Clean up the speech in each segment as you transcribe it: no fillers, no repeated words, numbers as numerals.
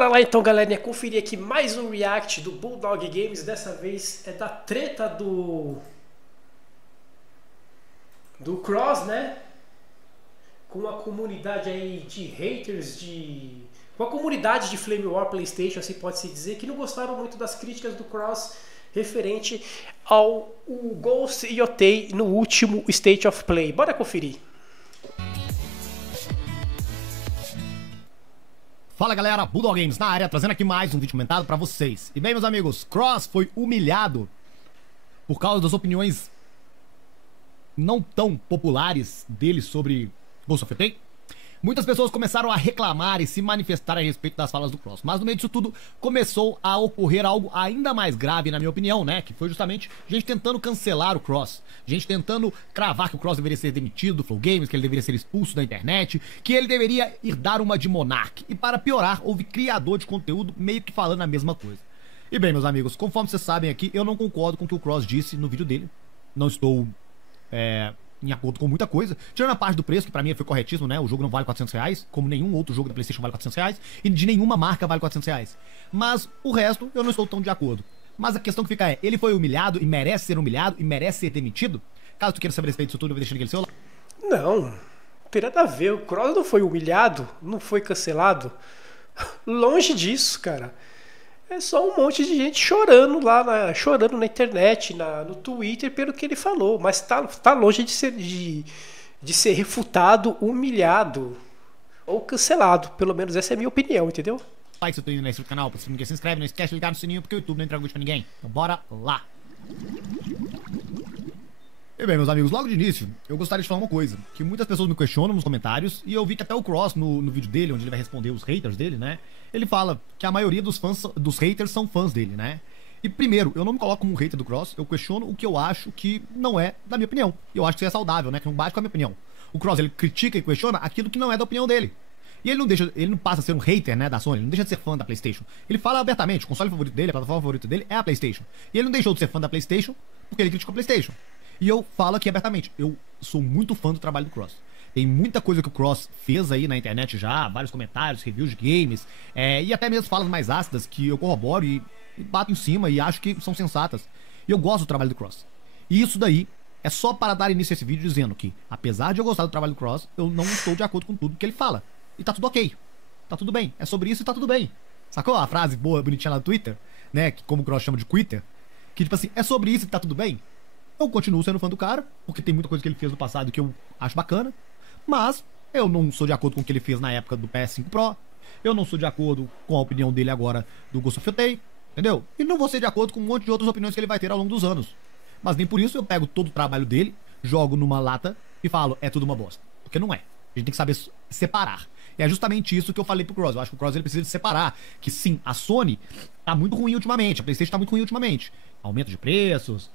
Bora lá então, galerinha, conferir aqui mais um react do Bulldog Games. Dessa vez é da treta do Cross, né? Com a comunidade aí de haters com a comunidade de Flame War PlayStation, assim pode-se dizer, que não gostaram muito das críticas do Cross referente ao Ghost Yotei no último State of Play. Bora conferir. Fala galera, Bulldog Games na área, trazendo aqui mais um vídeo comentado pra vocês. E bem, meus amigos, Cross foi humilhado por causa das opiniões não tão populares dele sobre Ghost of Yotei. Muitas pessoas começaram a reclamar e se manifestar a respeito das falas do Cross. Mas no meio disso tudo, começou a ocorrer algo ainda mais grave, na minha opinião, né? Que foi justamente gente tentando cancelar o Cross. Gente tentando cravar que o Cross deveria ser demitido do Flow Games, que ele deveria ser expulso da internet, que ele deveria ir dar uma de Monark. E para piorar, houve criador de conteúdo meio que falando a mesma coisa. E bem, meus amigos, conforme vocês sabem aqui, eu não concordo com o que o Cross disse no vídeo dele. Não estou em acordo com muita coisa, tirando a parte do preço, que pra mim foi corretíssimo, né? O jogo não vale R$400, como nenhum outro jogo da PlayStation vale R$400, e de nenhuma marca vale R$400. Mas o resto, eu não estou tão de acordo. Mas a questão que fica é, ele foi humilhado e merece ser humilhado e merece ser demitido? Caso tu queira saber a respeito disso tudo, eu vou deixando aquele seu lá. Não tem nada a ver, o Cross não foi humilhado, não foi cancelado. Longe disso, cara. É só um monte de gente chorando lá, chorando na internet, no Twitter, pelo que ele falou. Mas tá longe de ser refutado, humilhado ou cancelado. Pelo menos essa é a minha opinião, entendeu? Like se tu ainda não é inscrito no canal, se ninguém se inscreve, não esquece de ligar no sininho, porque o YouTube não entrega vídeo pra ninguém. Então bora lá! E bem, meus amigos, logo de início, eu gostaria de falar uma coisa, que muitas pessoas me questionam nos comentários, e eu vi que até o Cross, no vídeo dele, onde ele vai responder os haters dele, né, ele fala que a maioria dos haters são fãs dele, né. E primeiro, eu não me coloco como um hater do Cross, eu questiono o que eu acho que não é da minha opinião. E eu acho que isso é saudável, né, que não bate com a minha opinião. O Cross, ele critica e questiona aquilo que não é da opinião dele. E ele não passa a ser um hater, né, da Sony, ele não deixa de ser fã da PlayStation. Ele fala abertamente, o console favorito dele, a plataforma favorita dele é a PlayStation. E ele não deixou de ser fã da PlayStation porque ele criticou a PlayStation. E eu falo aqui abertamente, eu sou muito fã do trabalho do Cross. Tem muita coisa que o Cross fez aí na internet já, vários comentários, reviews de games, e até mesmo falas mais ácidas que eu corroboro e bato em cima e acho que são sensatas. E eu gosto do trabalho do Cross. E isso daí é só para dar início a esse vídeo dizendo que, apesar de eu gostar do trabalho do Cross, eu não estou de acordo com tudo que ele fala. E tá tudo ok. Tá tudo bem. É sobre isso e tá tudo bem. Sacou a frase boa, bonitinha lá no Twitter? Né? Que, como o Cross chama de Twitter. Que tipo assim, é sobre isso e tá tudo bem? Eu continuo sendo fã do cara, porque tem muita coisa que ele fez no passado que eu acho bacana. Mas eu não sou de acordo com o que ele fez na época do PS5 Pro. Eu não sou de acordo com a opinião dele agora do Ghost of Yotei, entendeu? E não vou ser de acordo com um monte de outras opiniões que ele vai ter ao longo dos anos. Mas nem por isso eu pego todo o trabalho dele, jogo numa lata e falo, é tudo uma bosta. Porque não é. A gente tem que saber separar. E é justamente isso que eu falei pro Cross. Eu acho que o Cross ele precisa de separar. Que sim, a Sony tá muito ruim ultimamente. A PlayStation tá muito ruim ultimamente. Aumento de preços,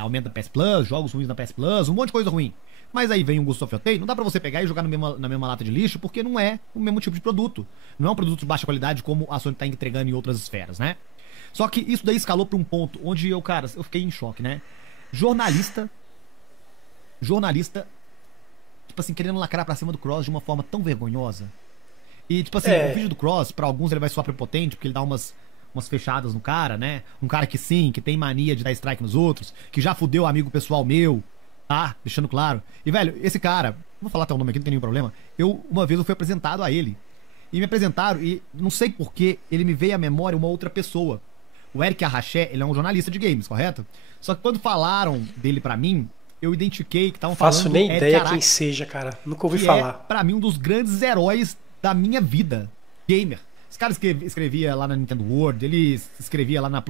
aumento da PS Plus, jogos ruins na PS Plus, um monte de coisa ruim. Mas aí vem um Ghost of Yotei, não dá pra você pegar e jogar na mesma lata de lixo, porque não é o mesmo tipo de produto. Não é um produto de baixa qualidade como a Sony tá entregando em outras esferas, né? Só que isso daí escalou pra um ponto onde eu fiquei em choque, né? Jornalista, tipo assim, querendo lacrar pra cima do Cross de uma forma tão vergonhosa. E tipo assim, o vídeo do Cross, pra alguns ele vai soar prepotente, porque ele dá umas fechadas no cara, né? Um cara que sim, que tem mania de dar strike nos outros, que já fudeu amigo pessoal meu, tá? Deixando claro. E velho, esse cara, vou falar até o nome aqui, não tem nenhum problema. Uma vez eu fui apresentado a ele. E me apresentaram e não sei porquê, ele me veio à memória uma outra pessoa. O Eric Arraché, ele é um jornalista de games, correto? Só que quando falaram dele pra mim, eu identifiquei que estavam falando Faço nem ideia Araque, quem seja, cara. Nunca ouvi falar. Pra mim um dos grandes heróis da minha vida, gamer. Esse cara escrevia lá na Nintendo World, ele escrevia lá na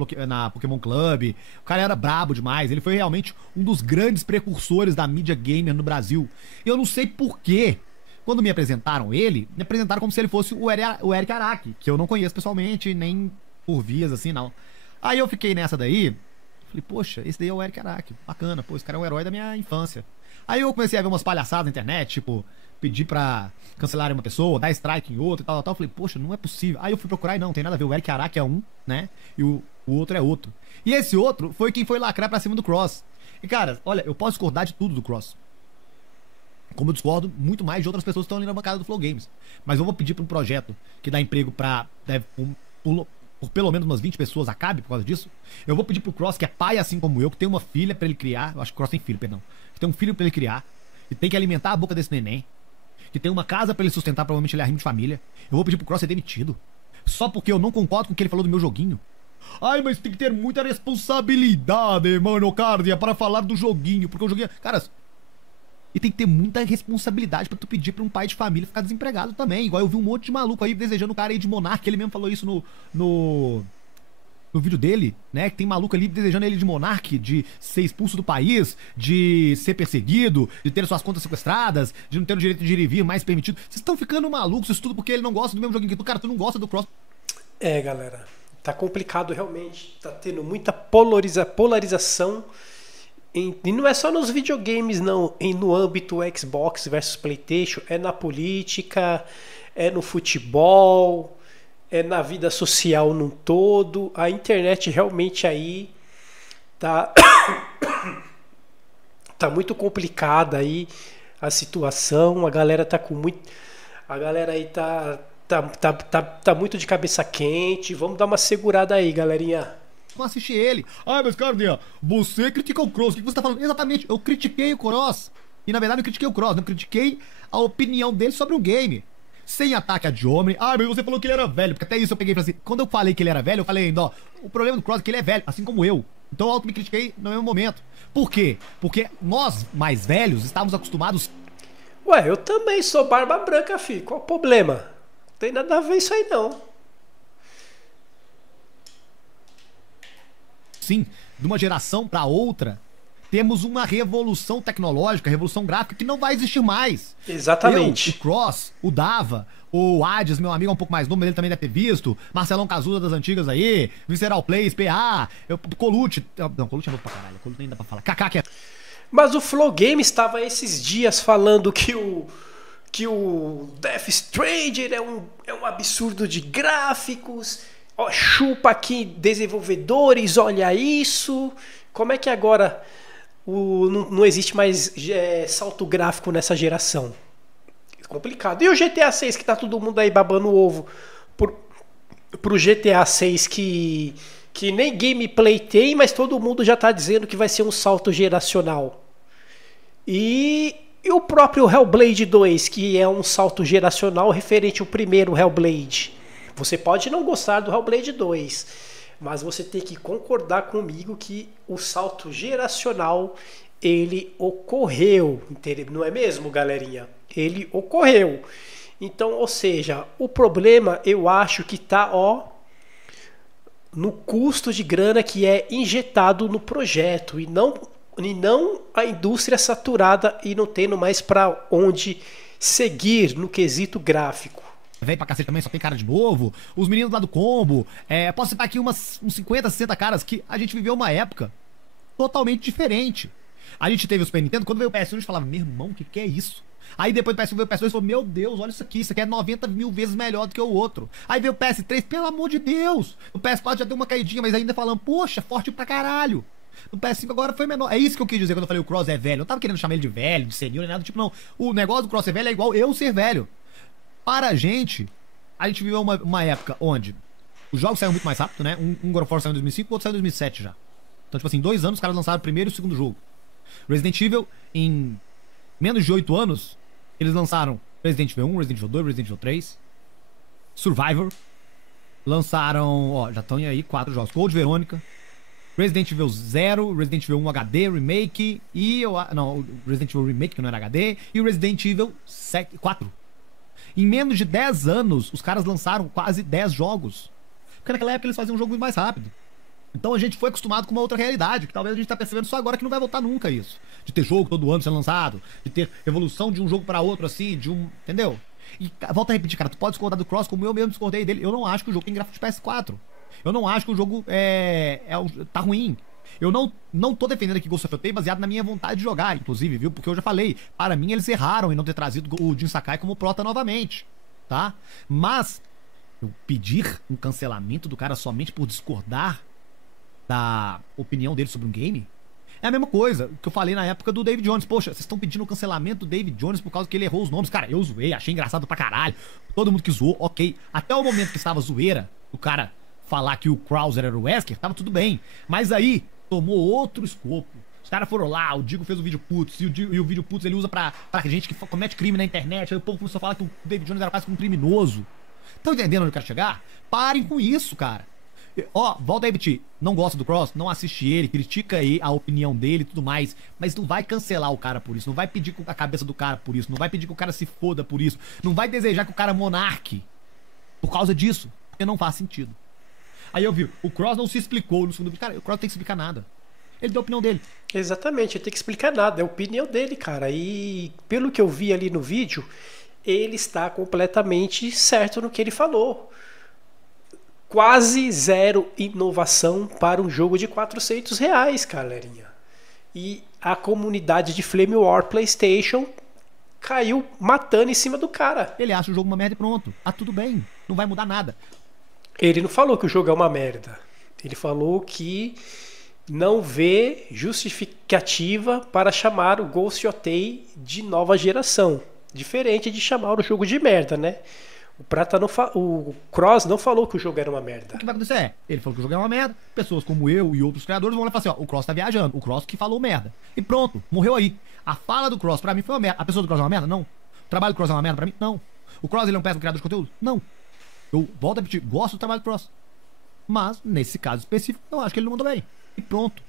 Pokémon Club, o cara era brabo demais, ele foi realmente um dos grandes precursores da mídia gamer no Brasil. E eu não sei porquê, quando me apresentaram ele, me apresentaram como se ele fosse o Eric Araki, que eu não conheço pessoalmente, nem por vias assim, não. Aí eu fiquei nessa daí, falei, poxa, esse daí é o Eric Araki, bacana, pô, esse cara é um herói da minha infância. Aí eu comecei a ver umas palhaçadas na internet, tipo, pedir pra cancelar uma pessoa, dar strike em outra e tal. Falei, poxa, não é possível. Aí eu fui procurar e não, tem nada a ver. O Eric Araki é um, né? E o outro é outro. E esse outro foi quem foi lacrar pra cima do Cross. E cara, olha, eu posso discordar de tudo do Cross. Como eu discordo muito mais de outras pessoas que estão ali na bancada do Flow Games. Mas eu vou pedir para um projeto que dá emprego para por pelo menos umas 20 pessoas, acabe por causa disso. Eu vou pedir pro Cross, que é pai assim como eu, que tem uma filha pra ele criar. Eu acho que o Cross tem filho, perdão. Que tem um filho pra ele criar. Que tem que alimentar a boca desse neném. Que tem uma casa pra ele sustentar, provavelmente ele é arrimo de família. Eu vou pedir pro Cross ser demitido. Só porque eu não concordo com o que ele falou do meu joguinho. Ai, mas tem que ter muita responsabilidade, mano, Cardia, para falar do joguinho. Porque o joguinho... Cara, e tem que ter muita responsabilidade pra tu pedir pra um pai de família ficar desempregado também. Igual eu vi um monte de maluco aí desejando o cara aí de Monark. Ele mesmo falou isso no vídeo dele, né? Que tem maluco ali desejando ele de Monark, de ser expulso do país, de ser perseguido, de ter suas contas sequestradas, de não ter o direito de ir e vir mais permitido. Vocês estão ficando malucos, isso tudo porque ele não gosta do mesmo joguinho que tu. Cara, tu não gosta do Cross. É, galera, tá complicado realmente. Tá tendo muita polarização. E não é só nos videogames, não. No âmbito Xbox versus PlayStation, é na política, é no futebol, é na vida social num todo. A internet realmente aí tá tá muito complicada aí a situação. A galera tá com muito, a galera aí tá muito de cabeça quente. Vamos dar uma segurada aí, galerinha. Não assiste ele. Ai, mas Cardia, você criticou o Cross. O que você tá falando? Exatamente, eu critiquei o Cross. E na verdade eu critiquei o Cross, não critiquei a opinião dele sobre o game. Sem ataque a Diomri. Ah, mas você falou que ele era velho. Porque até isso eu peguei e falei assim. Quando eu falei que ele era velho, eu falei ainda, ó. O problema do Cross é que ele é velho, assim como eu. Então eu auto me critiquei no mesmo momento. Por quê? Porque nós, mais velhos, estávamos acostumados. Ué, eu também sou barba branca, filho. Qual o problema? Não tem nada a ver isso aí, não. Sim, de uma geração pra outra, temos uma revolução tecnológica, revolução gráfica que não vai existir mais. Exatamente. Eu, o Cross, o Dava, o Hades, meu amigo é um pouco mais novo, mas ele também deve ter visto, Marcelão Cazuza das antigas aí, Visceral Plays, PA, Colute, não, Colute é novo pra caralho, Colute nem dá pra falar, Kaká que é... Mas o Flow Game estava esses dias falando que o Death Stranding é um absurdo de gráficos. Ó, chupa aqui, desenvolvedores, olha isso. Como é que agora não existe mais salto gráfico nessa geração? É complicado. E o GTA 6, que tá todo mundo aí babando o ovo pro GTA 6 que nem gameplay tem, mas todo mundo já tá dizendo que vai ser um salto geracional. E o próprio Hellblade 2, que é um salto geracional referente ao primeiro Hellblade. Você pode não gostar do Hellblade 2, mas você tem que concordar comigo que o salto geracional, ele ocorreu, não é mesmo, galerinha? Ele ocorreu. Então, ou seja, o problema eu acho que tá, no custo de grana que é injetado no projeto e não a indústria saturada e não tendo mais para onde seguir no quesito gráfico. Velho pra cacete também, só tem cara de novo. Os meninos lá do combo. Posso citar aqui uns 50, 60 caras que a gente viveu uma época totalmente diferente. A gente teve o Super Nintendo, quando veio o PS1 a gente falava, meu irmão, o que é isso? Aí depois do PS1 veio o PS2 e falou, meu Deus, olha isso aqui é 90 mil vezes melhor do que o outro. Aí veio o PS3, pelo amor de Deus. O PS4 já deu uma caidinha, mas ainda falando, poxa, forte pra caralho. No PS5 agora foi menor. É isso que eu quis dizer quando eu falei o Cross é velho. Eu não tava querendo chamar ele de velho, de senil, nem nada do tipo, não. O negócio do Cross ser velho é igual eu ser velho. Para a gente viveu uma época onde os jogos saíram muito mais rápido, né? Um God of War saiu em 2005, o outro saiu em 2007 já. Então, tipo assim, 2 anos os caras lançaram o primeiro e o segundo jogo. Resident Evil, em menos de 8 anos, eles lançaram Resident Evil 1, Resident Evil 2, Resident Evil 3, Survivor. Lançaram, já estão aí 4 jogos. Code Verônica, Resident Evil 0, Resident Evil 1 HD, Remake e... Resident Evil Remake, que não era HD, e o Resident Evil 4. Em menos de 10 anos, os caras lançaram quase 10 jogos. Porque naquela época eles faziam um jogo muito mais rápido. Então a gente foi acostumado com uma outra realidade, que talvez a gente tá percebendo só agora que não vai voltar nunca isso. De ter jogo todo ano sendo lançado, de ter evolução de um jogo para outro assim, entendeu? E volta a repetir, cara, tu pode discordar do Cross como eu mesmo discordei dele. Eu não acho que o jogo tem gráfico de PS4. Eu não acho que o jogo tá ruim. Eu não tô defendendo aqui Ghost of Tsushima baseado na minha vontade de jogar, inclusive, viu? Porque eu já falei, para mim eles erraram em não ter trazido o Jin Sakai como prota novamente, tá? Mas eu pedir um cancelamento do cara somente por discordar da opinião dele sobre um game É a mesma coisa que eu falei na época do David Jones. Poxa, vocês estão pedindo o cancelamento do David Jones por causa que ele errou os nomes. Cara, eu zoei, achei engraçado pra caralho. Todo mundo que zoou, ok. Até o momento que estava zoeira, o cara falar que o Krauser era o Wesker, tava tudo bem. Mas aí, tomou outro escopo. Os caras foram lá, o Digo fez o vídeo putz, e o vídeo putz ele usa pra gente que comete crime na internet. Aí o povo começou a falar que o David Jones era quase que um criminoso. Estão entendendo onde eu quero chegar? Parem com isso, cara. Ó, volta aí, BT. Não gosta do Cross? Não assiste ele, critica aí a opinião dele e tudo mais. Mas não vai cancelar o cara por isso. Não vai pedir a cabeça do cara por isso. Não vai pedir que o cara se foda por isso. Não vai desejar que o cara monarque por causa disso. Porque não faz sentido. Aí eu vi, o Cross não se explicou no segundo vídeo. Cara, o Cross não tem que explicar nada. Ele deu a opinião dele. Exatamente, ele tem que explicar nada. É a opinião dele, cara. E pelo que eu vi ali no vídeo, ele está completamente certo no que ele falou. Quase zero inovação para um jogo de R$400, galerinha. E a comunidade de Flame War PlayStation caiu matando em cima do cara. Ele acha o jogo uma merda e pronto. Ah, tudo bem. Não vai mudar nada. Ele não falou que o jogo é uma merda. Ele falou que não vê justificativa para chamar o Ghost Otei de nova geração. Diferente de chamar o jogo de merda, né? O Cross não falou que o jogo era uma merda. O que vai acontecer ele falou que o jogo é uma merda. Pessoas como eu e outros criadores vão lá e falar assim, ó, o Cross tá viajando. O Cross que falou merda. E pronto, morreu aí. A fala do Cross pra mim foi uma merda. A pessoa do Cross é uma merda? Não. O trabalho do Cross é uma merda pra mim? Não. O Cross ele é um péssimo criador de conteúdo? Não. Eu volto a repetir, gosto do trabalho do Cross. Mas, nesse caso específico, eu acho que ele não mandou bem. E pronto.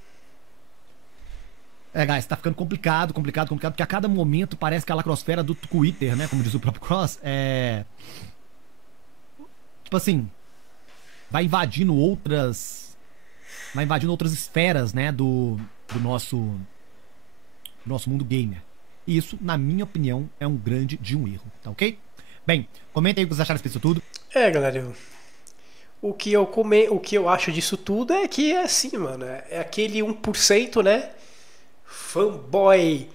Guys, tá ficando complicado, porque a cada momento parece que a lacrosfera do Twitter, né, como diz o próprio Cross, tipo assim, vai invadindo outras esferas, né, do nosso mundo gamer. E isso, na minha opinião, é um grande de um erro, tá ok? Bem, comentem aí o que vocês acharam disso tudo. Galera, o que eu acho disso tudo é que é assim, mano, é aquele 1%, né, fanboy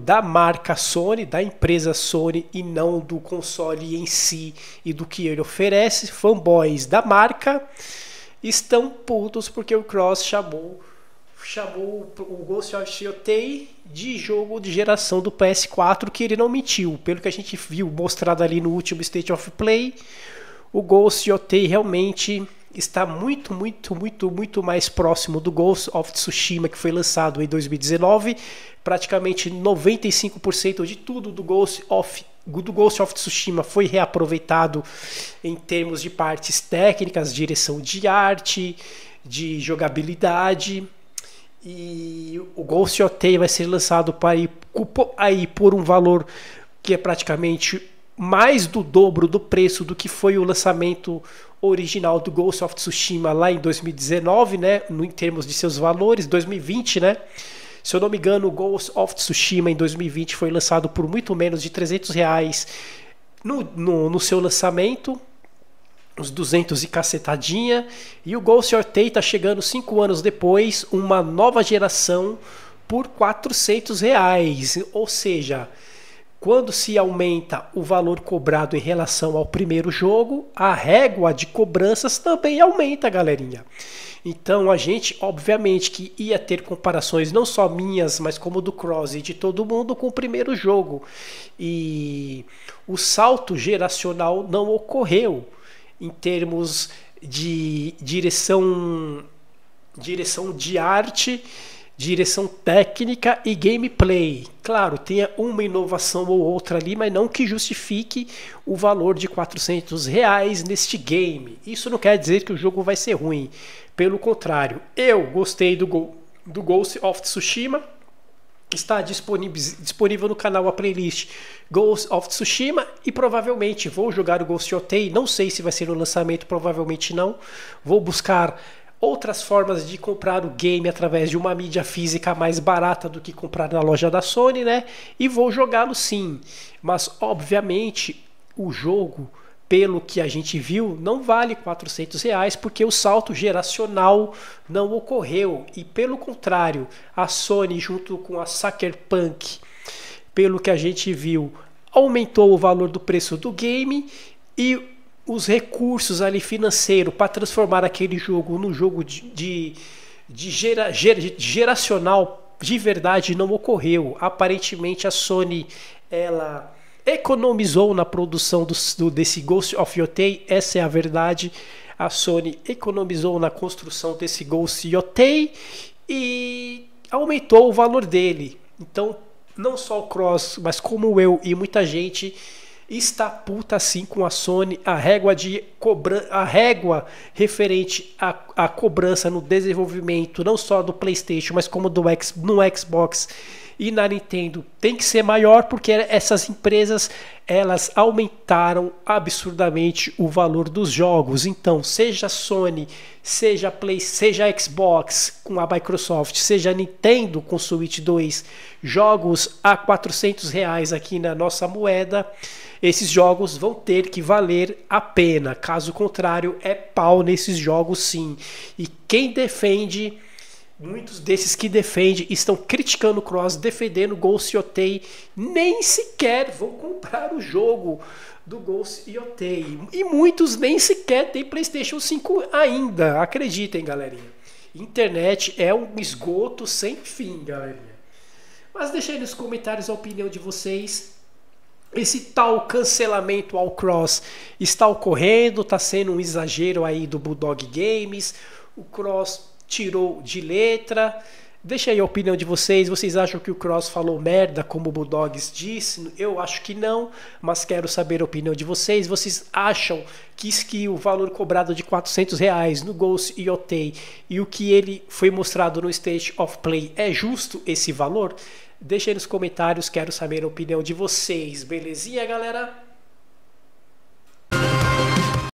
da marca Sony, da empresa Sony e não do console em si e do que ele oferece. Fanboys da marca estão putos porque o Cross chamou o Ghost of Tsushima de jogo de geração do PS4, que ele não mentiu. Pelo que a gente viu mostrado ali no último State of Play, o Ghost of Tsushima realmente está muito mais próximo do Ghost of Tsushima, que foi lançado em 2019. Praticamente 95% de tudo do Ghost of Tsushima foi reaproveitado em termos de partes técnicas, direção de arte, de jogabilidade. E o Ghost of Tsushima vai ser lançado por um valor que é praticamente mais do dobro do preço do que foi o lançamento original do Ghost of Tsushima lá em 2019, né, em termos de seus valores, 2020, né? Se eu não me engano, o Ghost of Tsushima em 2020 foi lançado por muito menos de R$300 no seu lançamento, uns 200 e cacetadinha, e o Ghost of Tsushima está chegando 5 anos depois, uma nova geração por R$400, ou seja, quando se aumenta o valor cobrado em relação ao primeiro jogo, a régua de cobranças também aumenta, galerinha. Então a gente, obviamente, que ia ter comparações não só minhas, mas como do Cross e de todo mundo com o primeiro jogo. E o salto geracional não ocorreu em termos de direção de arte, direção técnica e gameplay. Claro, tenha uma inovação ou outra ali, mas não que justifique o valor de R$400 neste game. Isso não quer dizer que o jogo vai ser ruim. Pelo contrário, eu gostei do Ghost of Tsushima. Está disponível no canal a playlist Ghost of Tsushima e provavelmente vou jogar o Ghost of Tsushima. Não sei se vai ser no lançamento, provavelmente não. Vou buscar outras formas de comprar o game através de uma mídia física mais barata do que comprar na loja da Sony, né? E vou jogá-lo sim. Mas, obviamente, o jogo, pelo que a gente viu, não vale R$400 porque o salto geracional não ocorreu. E, pelo contrário, a Sony, junto com a Sucker Punch, pelo que a gente viu, aumentou o valor do preço do game e os recursos ali financeiros para transformar aquele jogo num jogo geracional de verdade não ocorreu. Aparentemente a Sony ela economizou na produção desse Ghost of Yotei, essa é a verdade. A Sony economizou na construção desse Ghost Yotei e aumentou o valor dele. Então, não só o Cross, mas como eu e muita gente está puta assim com a Sony. A régua referente à cobrança no desenvolvimento, não só do PlayStation, mas como no Xbox e na Nintendo, tem que ser maior, porque essas empresas elas aumentaram absurdamente o valor dos jogos. Então, seja Sony, seja Xbox com a Microsoft, seja Nintendo com Switch 2, jogos a R$400 aqui na nossa moeda, esses jogos vão ter que valer a pena. Caso contrário, é pau nesses jogos sim. E quem defende... Muitos desses que defendem estão criticando o Cross, defendendo o Ghost Yotei, nem sequer vão comprar o jogo do Ghost Yotei. E muitos nem sequer têm PlayStation 5 ainda, acreditem, galerinha. Internet é um esgoto sem fim, galerinha. Mas deixa aí nos comentários a opinião de vocês. Esse tal cancelamento ao Cross está ocorrendo, está sendo um exagero aí do Bulldog Games. O Cross tirou de letra. Deixa aí a opinião de vocês. Vocês acham que o Cross falou merda, como o Bulldogs disse? Eu acho que não, mas quero saber a opinião de vocês. Vocês acham que o valor cobrado de R$400 no Ghost Yotei e o que ele foi mostrado no State of Play é justo esse valor? Deixa aí nos comentários, quero saber a opinião de vocês. Belezinha, galera?